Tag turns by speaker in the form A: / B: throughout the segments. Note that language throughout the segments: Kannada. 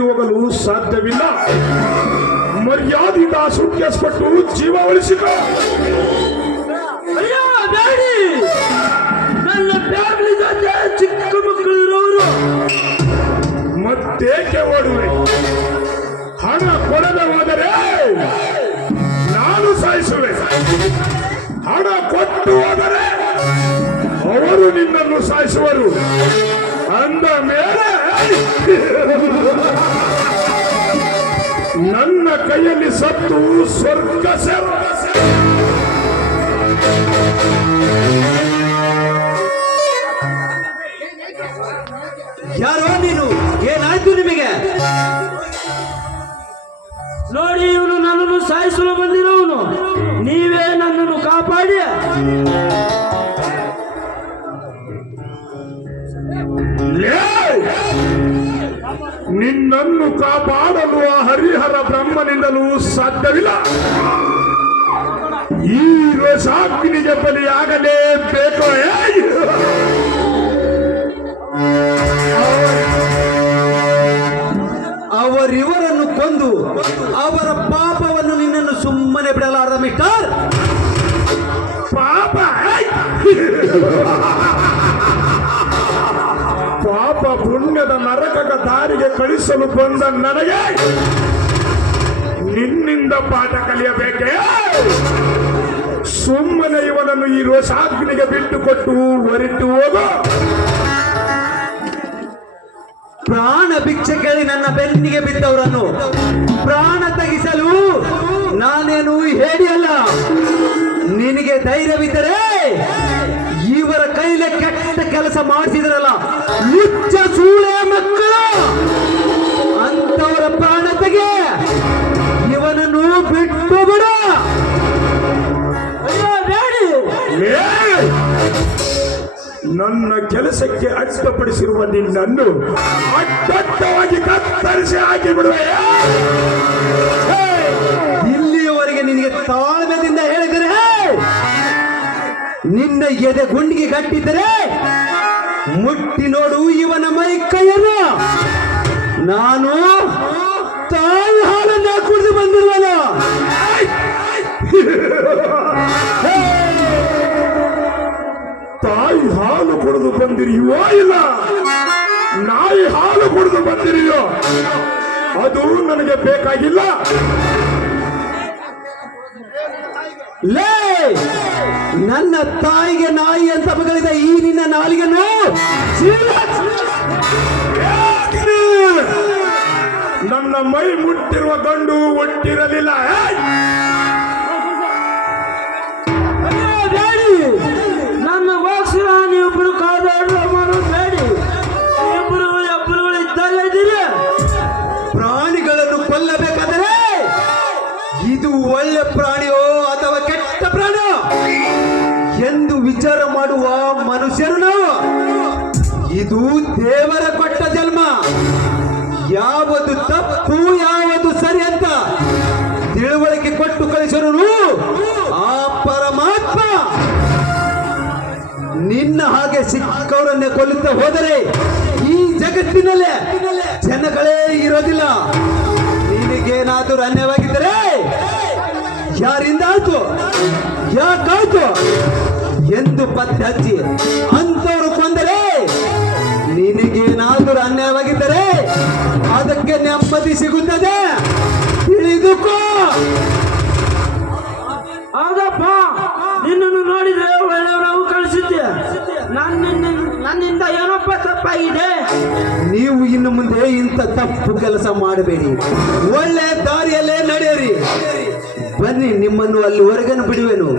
A: ತಪ್ಪಿಸಿ ಹೋಗಲು ಸಾಧ್ಯವಿಲ್ಲ. ಮರ್ಯಾದಿತ ಸೂಟ್ಕೇಸ್ ಕೊಟ್ಟು ಜೀವ
B: ಅಯ್ಯೋ ನನ್ನ ಫ್ಯಾಮಿಲಿ ಜೊತೆ ಚಿಕ್ಕ ಮಕ್ಕಳು ಇರೋರು
A: ಮತ್ತೇಕೆ ಓಡುವೆ? ಹಣ ಕೊಡದೆ ಹೋದರೆ ನಾನು ಸಾಯಿಸುವೆ. ಹಣ ಕೊಟ್ಟು ಹೋದರೆ ಅವರು ನಿನ್ನನ್ನು ಸಾಯಿಸುವರು. ಅಂದ ಮೇಲೆ ನನ್ನ ಕೈಯಲ್ಲಿ ಸತ್ತು ಸ್ವರ್ಗ ಸೇವ
C: ಯಾರೋ ನೀನು? ಏನಾಯ್ತು ನಿಮಗೆ?
B: ನೋಡಿ ಇವನು ನನ್ನನ್ನು ಸಾಯಿಸಲು ಬಂದಿರೋನು. ನೀವೇ ನನ್ನನ್ನು ಕಾಪಾಡಿ.
A: ಲೇ! ನಿನ್ನನ್ನು ಕಾಪಾಡಲು ಆ ಹರಿಹರ ಬ್ರಹ್ಮನಿಂದಲೂ ಸಾಧ್ಯವಿಲ್ಲ. ಈ ರೋಷಾಗ್ನಿಗೆ ಬಲಿಯಾಗಲೇಬೇಕು ಪುಣ್ಯದ ನರಕದ ದಾರಿಗೆ ಕಳಿಸಲು ಬಂದ ನನಗೆ ನಿನ್ನಿಂದ ಪಾಠ ಕಲಿಯಬೇಕೇ? ಸುಮ್ಮನೆ ಇವನನ್ನು ಈ ರೋಷಾಗ್ನಿಗೆ ಬಿಟ್ಟುಕೊಟ್ಟು ಹೊರಟು ಹೋಗು.
C: ಪ್ರಾಣ ಭಿಕ್ಷೆ ಕೇಳಿ ನನ್ನ ಬೆನ್ನಿಗೆ ಬಿದ್ದವರನ್ನು ಪ್ರಾಣ ತೆಗಿಸಲು ನಾನೇನು ಹೇಡಿಯಲ್ಲ? ನಿನಗೆ ಧೈರ್ಯವಿದ್ದರೆ ಕೆಲಸ ಮಾಡಿಸಿದ್ರಲ್ಲ ಲುಚ್ಚ ಸೂಳೆ ಮಕ್ಕಳು ಅಂತವರ ಪ್ರಾಣ ತೆಗೆ ಇವನನ್ನು ಬಿಟ್ಟು ಬಿಡ.
A: ನನ್ನ ಕೆಲಸಕ್ಕೆ ಅಡ್ಡಪಡಿಸಿರುವ ನಿನ್ನನ್ನು ಅಡ್ಡಡ್ಡವಾಗಿ ಕತ್ತರಿಸಿ ಹಾಕಿ ಬಿಡುವೆ
C: ಇಲ್ಲಿಯವರೆಗೆ ನಿನಗೆ ತಾಳ್ಮೆದಿಂದ ಹೇಳಿದರೆ ನಿನ್ನ ಎದೆ ಗುಂಡಿಗೆ ಗಟ್ಟಿದ್ದರೆ ಮುಟ್ಟಿ ನೋಡು ಇವನ ಮೈ ಕೈಯನ್ನು ನಾನು ತಾಯಿ ಹಾಲನ್ನ ಕುಡಿದು ಬಂದಿರುವನ.
A: ತಾಯಿ ಹಾಲು ಕುಡಿದು ಬಂದಿರಿಯೋ ಇಲ್ಲ? ನಾಯಿ ಹಾಲು ಕುಡಿದು ಬಂದಿರಿಯೋ? ಅದು ನನಗೆ ಬೇಕಾಗಿಲ್ಲ.
C: ಲೇ! ನನ್ನ ತಾಯಿಗೆ ನಾಯಿ ಅಂತ ಮಗಳಿದ ಈ ನಿನ್ನ ನಾಲಿಗೆ
A: ನನ್ನ ಮೈ ಮುಟ್ಟಿರುವ ಗಂಡು ಒಟ್ಟಿರಲಿಲ್ಲ.
C: ದೇವರ ಕೊಟ್ಟ ಜನ್ಮ. ಯಾವುದು ತಪ್ಪು, ಯಾವುದು ಸರಿ ಅಂತ ತಿಳುವಳಿಕೆ ಕೊಟ್ಟು ಕಳಿಸಿರು ಆ ಪರಮಾತ್ಮ. ನಿನ್ನ ಹಾಗೆ ಸಿಕ್ಕವರನ್ನೇ ಕೊಲ್ಲುತ್ತಾ ಹೋದರೆ ಈ ಜಗತ್ತಿನಲ್ಲೇ ಜನಗಳೇ ಇರೋದಿಲ್ಲ. ನಿನಗೇನಾದರೂ ಅನ್ಯವಾಗಿದ್ದರೆ ಯಾರಿಂದ ಆಯ್ತು ಯಾಕಾಯ್ತು? ಎಂದು ಪತ್ತೆ ಹಚ್ಚಿ ನಿನಗೇನಾದರೂ ಅನ್ಯಾಯವಾಗಿದ್ದರೆ ಅದಕ್ಕೆ ನೆಮ್ಮದಿ ಸಿಗುತ್ತದೆ. ತಿಳಿದುಕೋ.
B: ಹೌದಪ್ಪ ನಿನ್ನನ್ನು ನೋಡಿದ್ರೆ ಒಳ್ಳೆಯವರಾಗೂ ಕಳಿಸಿದ್ದೆ ನನ್ನಿಂದ ನನ್ನಿಂದ ಏನಪ್ಪ ತಪ್ಪಾಗಿದೆ?
C: ನೀವು ಇನ್ನು ಮುಂದೆ ಇಂಥ ತಪ್ಪು ಕೆಲಸ ಮಾಡಬೇಡಿ. ಒಳ್ಳೆ ದಾರಿಯಲ್ಲೇ ನಡೆಯಿರಿ. ಬನ್ನಿ ನಿಮ್ಮನ್ನು ಅಲ್ಲಿ ಹೊರಗನು ಬಿಡುವೆನು?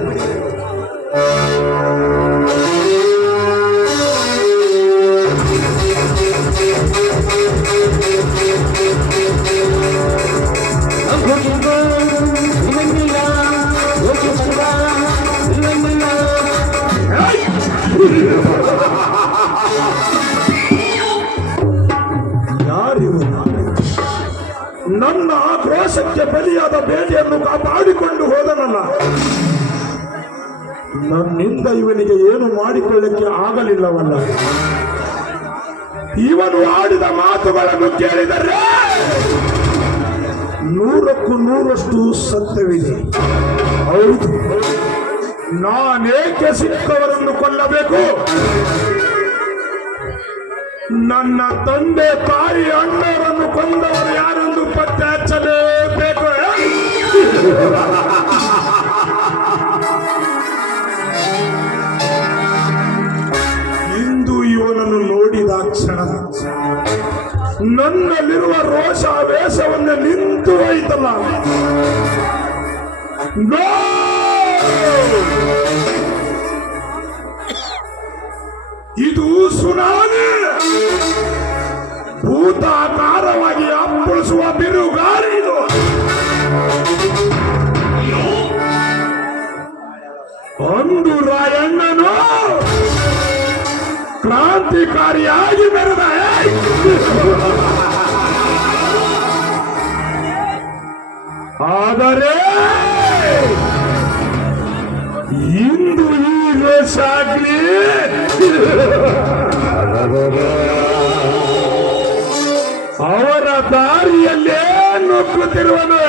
A: ನನ್ನ ಆಕ್ರೋಶಕ್ಕೆ ಬಲಿಯಾದ ಬೇಟೆಯನ್ನು ಕಾಪಾಡಿಕೊಂಡು ಹೋದನಲ್ಲ. ನನ್ನಿಂದ ಇವನಿಗೆ ಏನು ಮಾಡಿಕೊಳ್ಳಕ್ಕೆ ಆಗಲಿಲ್ಲವಲ್ಲ. ಇವನು ಆಡಿದ ಮಾತುಗಳನ್ನು ಕೇಳಿದರೆ ನೂರಕ್ಕೂ ನೂರಷ್ಟು ಸತ್ಯವಿದೆ. ಹೌದು. ನಾನೇಕೆ ಸಿಕ್ಕವರನ್ನು ಕೊಲ್ಲಬೇಕು? ನನ್ನ ತಂದೆ ತಾಯಿ ಅಣ್ಣರನ್ನು ಕೊಂದವರು ಯಾರೆಂದು ಪತ್ತೆ ಹಚ್ಚಲೇಬೇಕು ಇಂದು ಇವನನ್ನು ನೋಡಿದ ಕ್ಷಣ. ನನ್ನಲ್ಲಿರುವ ರೋಷ ವೇಷವನ್ನು ನಿಂತು ಹೋಯ್ತಲ್ಲ! ಇದು ಸುನಾಮಿ! ಭೂತಾಕಾರವಾಗಿ ಅಪ್ಪಳಿಸುವ ಬಿರುಗಾರಿ ಇದು. ಒಂದು ರಾಯಣ್ಣನು. ಕ್ರಾಂತಿಕಾರಿಯಾಗಿ ಬೆರೆದ! ಆದರೆ ಇಂದು ಈ ರೋಷಾಗ್ಲಿ ಅವರ ದಾರಿಯಲ್ಲೇ ನುಗ್ಗುತ್ತಿರುವನು!